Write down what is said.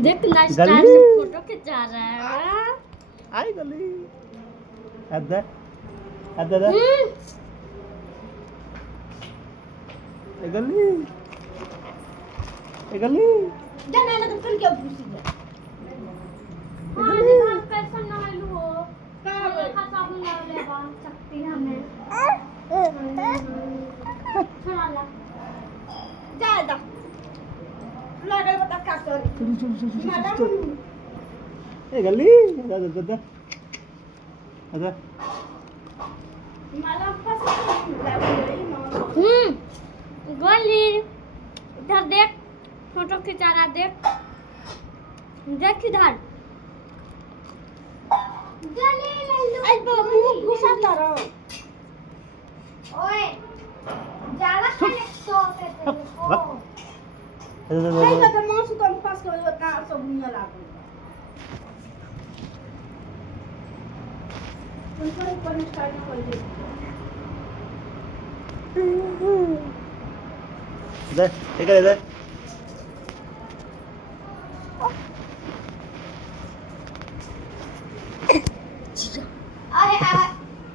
देखना स्टाइल से फोटो खिंचा रहा है। आई गली अद्दा अद्दा गली गली जाना ना तो फिर क्या पूछी जा हां जी हम कैसे ना लू हो का खाता हम ना लेवा सकती हमें चला ला जा जा लगा बता क्या कर चल ए गली अद्दा अद्दा माला पसंद गोली इधर देख फोटो खिंचा रहा देख देख इधर गोली लल्लू आई मुंह घुसा तारा ओए जाला खाने तो नहीं तो मौस को हम पास कर का सब दुनिया लागल उनको ऊपर स्टाइल कर दे दे ठीक है दे